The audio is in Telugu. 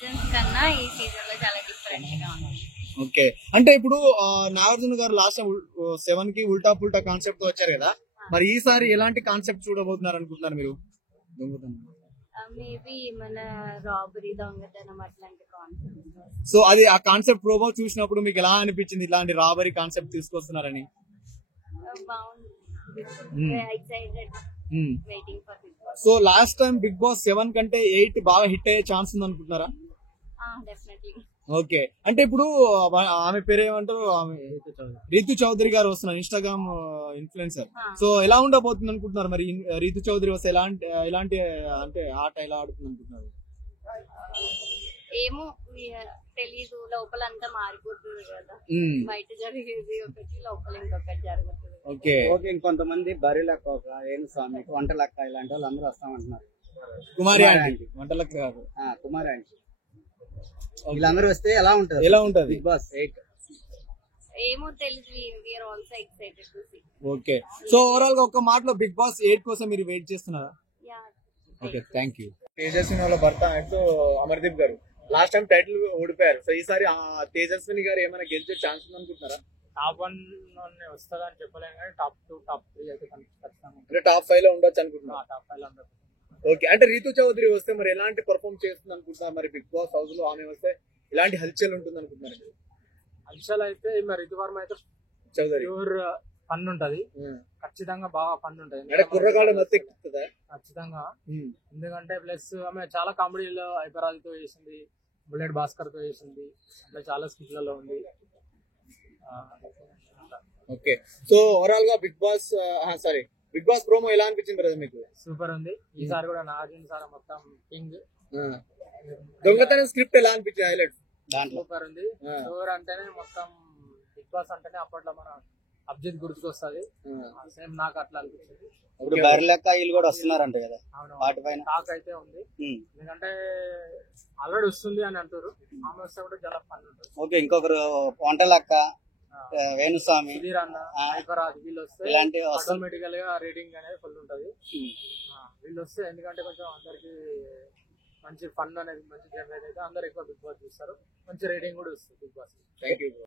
సీజన్స్ కన్నా ఈ సీజన్ లో చాలా డిఫరెంట్ గా ఉంది. ఓకే, అంటే ఇప్పుడు నాగార్జున గారు లాస్ట్ 7 కి ఉల్టా పుల్టా కాన్సెప్ట్ తో వచ్చారు కదా, మరి ఈసారి ఎలాంటి కాన్సెప్ట్ చూడబోతున్నారు అనుకుంటున్నారు మీరు? మేబీ మన రాబరీ దొంగతనం అట్లాంటి కాన్సెప్ట్. సో అది ఆ కాన్సెప్ట్ ప్రోమో చూసినప్పుడు మీకు ఎలా అనిపించింది, ఇలాంటి రాబరీ కాన్సెప్ట్ తీసుకొస్తున్నారని? బాగుంది, excited, waiting for Bigg Boss. So last time Bigg Boss 7 కంటే 8 బాగా హిట్ అయ్యే ఛాన్స్ ఉంది అనుకుంటున్నారా? డెఫినెట్లీ. ఓకే, అంటే ఇప్పుడు ఆమె పేరు ఏమంటారు, రీతు చౌదరి గారు వస్తున్నారు, ఇన్స్టాగ్రామ్ ఇన్ఫ్లుయెన్సర్. సో ఎలా ఉండబోతుంది అనుకుంటున్నారు మరి? రీతు చౌదరి వస్తే ఎలాంటి అంటే ఆట ఎలా ఆడుతుంది అనుకుంటున్నారు? ఏమో తెలీదు, లోపల అంతా మారిపోతుంది కదా, బయట జరిగేది ఒకటి లోపల ఇంకొకటి జరుగుతుంది. ఓకే, ఇంకొంతమంది బరి లెక్క, ఒక వేణుస్వామి, వంట లెక్క, ఇలాంటి వాళ్ళు అందరూ వస్తామంటున్నారు. కుమారి ఆంటీ వంట లెక్క కాదు, కుమారి ఆంటీ, వీళ్ళందరూ వస్తే ఎలా ఉంటది బిగ్ బాస్ 8? ఏమో తెలీదు, we are also excited to see. Okay, so overall గా ఒక మాటలో బిగ్ బాస్ 8 కోసం మీరు వెయిట్ చేస్తున్నారా? Okay, thank you. తేజస్విని వాళ్ళ భర్త అంటూ అమర్దీప్ గారు లాస్ట్ టైం టైటిల్ ఓడిపోయారు. సో ఈసారి తేజస్విని గారు ఏమైనా గెలిచే ఛాన్స్ ఉంది అనుకుంటున్నారా? టాప్ 1 వస్తుందని చెప్పలేము కానీ టాప్ 2, టాప్ 3 అయితే ఖచ్చితంగా, అంటే టాప్ 5 లో ఉండొచ్చు అనుకుంటున్నా. టాప్ 5 లో ఉండదు. ఓకే, అంటే రీతు చౌదరి వస్తే మరి ఎలాంటి పర్ఫార్మ్ చేస్తుంది అనుకుంటున్నారు? మరి బిగ్ బాస్ హౌస్ లో ఆమె వస్తే ఇలాంటి హల్చల్ ఉంటుంది అనుకుంటున్నారు? హల్చల్ అయితే మరి రితువర్మ అయితే చౌదరి ప్యూర్ ఫన్ ఉంటది, ఖచ్చితంగా బాగా ఫన్ ఉంటది. అంటే కుర్రగాడు నచ్చుతుందా? ఖచ్చితంగా, ఎందుకంటే ప్లస్ ఆమె చాలా కామెడీలో హైపరాజ్తో చేసింది, బుల్లెట్ భాస్కర్ తో చేసింది, అట్లా చాలా స్కిట్లలో ఉంది. ఓకే, సో ఓవరాల్ గా బిగ్ బాస్ ప్రోమో ఎలా అనిపించింది బ్రదర్ మీకు? సూపర్ ఉంది. ఈసారి కూడా నాగార్జున సార్ మొత్తం కింగ్. దొంగతనం స్క్రిప్ట్ ఎలా అనిపించింది? హైలైట్ సూపర్ ఉంది. సూపర్ అంటేనే మొత్తం బిగ్ బాస్ అంటేనే అప్పట్లో మన అభిజిత్ గుర్తుకొస్తుంది, సేమ్ నాకు అట్లా అనిపించింది. బరి లెక్క వీళ్ళు కూడా వస్తున్నారంట కదా, వాటిపైన టాక్ అయితే ఉంది. ఎందుకంటే ఆల్రెడీ వస్తుంది అని అంటారు, ఆమె వస్తే కూడా చాలా ఫన్ ఉంటుంది. ఓకే, ఇంకొకరు వంట లెక్క, వేణుస్వామి, వీళ్ళు వస్తే ఆటోమేటికల్ గా రేటింగ్ అనేది ఫుల్ ఉంటది. వీళ్ళు వస్తే ఎందుకంటే కొంచెం అందరికి మంచి ఫన్ అనేది మంచి జనరేట్ అయితే అందరు ఎక్కువ బిగ్ బాస్ చూస్తారు, మంచి రేటింగ్ కూడా వస్తుంది బిగ్ బాస్. Thank you.